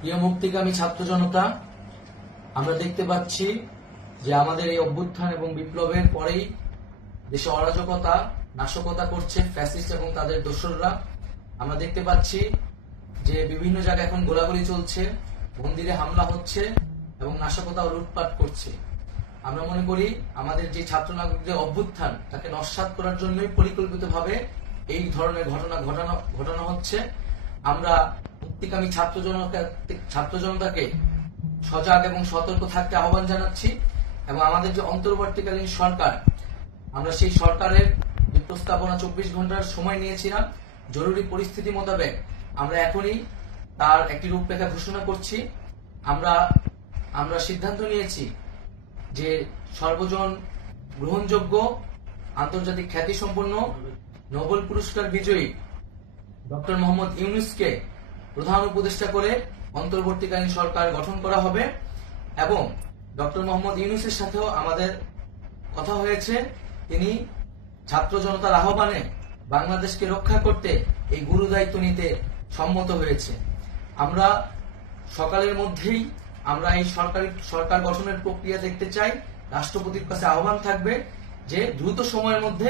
প্রিয় মুক্তিকামী ছাত্র জনতা, আমরা দেখতে পাচ্ছি যে আমাদের এই অভ্যুত্থান এবং বিপ্লবের পরেই দেশে অরাজকতা নাশকতা করছে ফ্যাসিস্ট এবং তাদের দোসররা। আমরা দেখতে পাচ্ছি যে বিভিন্ন জায়গায় এখন গোলাগুলি চলছে, মন্দিরে হামলা হচ্ছে এবং নাশকতা ও লুটপাট করছে। আমরা মনে করি আমাদের যে ছাত্র নাগরিকদের অভ্যুত্থান তাকে নস্যাৎ করার জন্যই পরিকল্পিতভাবে এই ধরনের ঘটনা ঘটানো হচ্ছে। আমরা মুক্তিকামী ছাত্র জনতাকে সজাগ এবং সতর্ক থাকতে আহ্বান জানাচ্ছি এবং আমাদের যে অন্তর্বর্তীকালীন সরকার, আমরা সেই সরকারের যে প্রস্তাবনা 24 ঘন্টার সময় নিয়েছিলাম, জরুরি পরিস্থিতি মোতাবেক আমরা এখনই তার একটি রূপরেখা ঘোষণা করছি। আমরা সিদ্ধান্ত নিয়েছি যে সর্বজন গ্রহণযোগ্য আন্তর্জাতিক খ্যাতিসম্পন্ন নোবেল পুরস্কার বিজয়ী ডক্টর মোহাম্মদ ইউনূসকে প্রধান উপদেষ্টা করে অন্তর্বর্তীকালীন সরকার গঠন করা হবে এবং ডক্টর মোহাম্মদ ইউনূসের সাথেও আমাদের কথা হয়েছে। তিনি ছাত্র জনতার আহ্বানে বাংলাদেশকে রক্ষা করতে এই গুরু দায়িত্ব নিতে সম্মত হয়েছে। আমরা সকালের মধ্যেই আমরা এই সরকার গঠনের প্রক্রিয়া দেখতে চাই। রাষ্ট্রপতির কাছে আহ্বান থাকবে যে দ্রুত সময়ের মধ্যে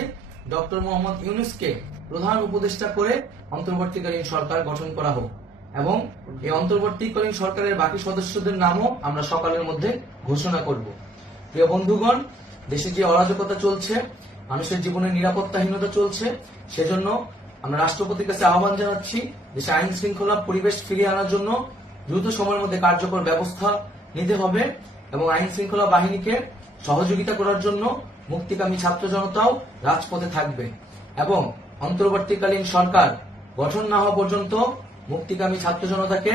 ডক্টর মোহাম্মদ ইউনূসকে প্রধান উপদেষ্টা করে অন্তর্বর্তীকালীন সরকার গঠন করা হোক এবং এই অন্তর্বর্তীকালীন সরকারের বাকি সদস্যদের নামও আমরা সকালের মধ্যে ঘোষণা করব। প্রিয় বন্ধুগণ, দেশে যে অরাজকতা চলছে, মানুষের জীবনের নিরাপত্তাহীনতা চলছে, সেজন্য আমরা রাষ্ট্রপতির কাছে আহ্বান জানাচ্ছি দেশে আইন শৃঙ্খলা পরিবেশ ফিরিয়ে আনার জন্য দ্রুত সময়ের মধ্যে কার্যকর ব্যবস্থা নিতে হবে এবং আইন শৃঙ্খলা বাহিনীকে সহযোগিতা করার জন্য মুক্তিকামী ছাত্র জনতাও রাজপথে থাকবে এবং অন্তর্বর্তীকালীন সরকার গঠন না হওয়া পর্যন্ত মুক্তিকামী ছাত্র জনতাকে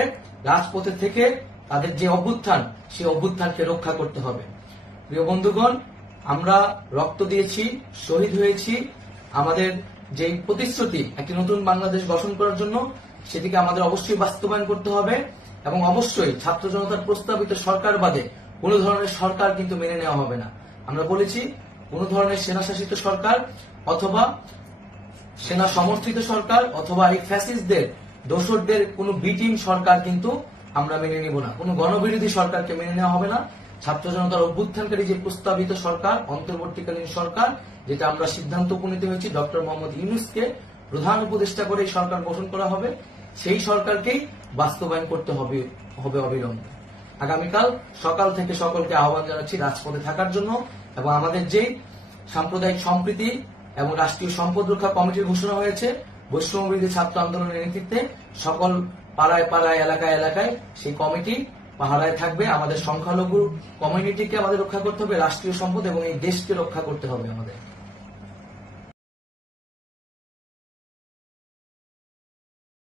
রাজপথে থেকে তাদের যে অভ্যুত্থান, সেই অভ্যুত্থানকে রক্ষা করতে হবে। প্রিয় বন্ধুগণ, আমরা রক্ত দিয়েছি, শহীদ হয়েছি। আমাদের যে প্রতিশ্রুতি একটি নতুন বাংলাদেশ গঠন করার জন্য, সেটিকে আমাদের অবশ্যই বাস্তবায়ন করতে হবে এবং অবশ্যই ছাত্র জনতার প্রস্তাবিত সরকার বাদে কোন ধরনের সরকার কিন্তু মেনে নেওয়া হবে না। আমরা বলেছি কোন ধরনের সেনাশাসিত সরকার অথবা সেনা সমর্থিত সরকার অথবা এই ফ্যাসিস্টদের দোসরদের কোন বি টিম সরকার কিন্তু আমরা মেনে নিব না। কোন গণবিরোধী সরকারকে মেনে নেওয়া হবে না। ছাত্র জনতার অভ্যুত্থানকারী যে প্রস্তাবিত সরকার, অন্তর্বর্তীকালীন সরকার, যেটা আমরা সিদ্ধান্ত উপনীত হয়েছি ডক্টর মোহাম্মদ ইউনূসকে প্রধান উপদেষ্টা করে এই সরকার গঠন করা হবে, সেই সরকারকেই বাস্তবায়ন করতে হবে অবিলম্বে। আগামীকাল সকাল থেকে সকলকে আহ্বান জানাচ্ছি রাজপথে থাকার জন্য এবং আমাদের যে সাম্প্রদায়িক সম্প্রীতি এবং রাষ্ট্রীয় সম্পদ রক্ষা কমিটির ঘোষণা হয়েছে বৈষম্যবিরোধী ছাত্র আন্দোলনের নেতৃত্বে, সকল পাড়ায় পাড়ায় এলাকায় এলাকায় সেই কমিটি পাহারায় থাকবে। আমাদের সংখ্যালঘু কমিউনিটিকে আমাদের রক্ষা করতে হবে, রাষ্ট্রীয় সম্পদ এবং এই দেশকে রক্ষা করতে হবে আমাদের।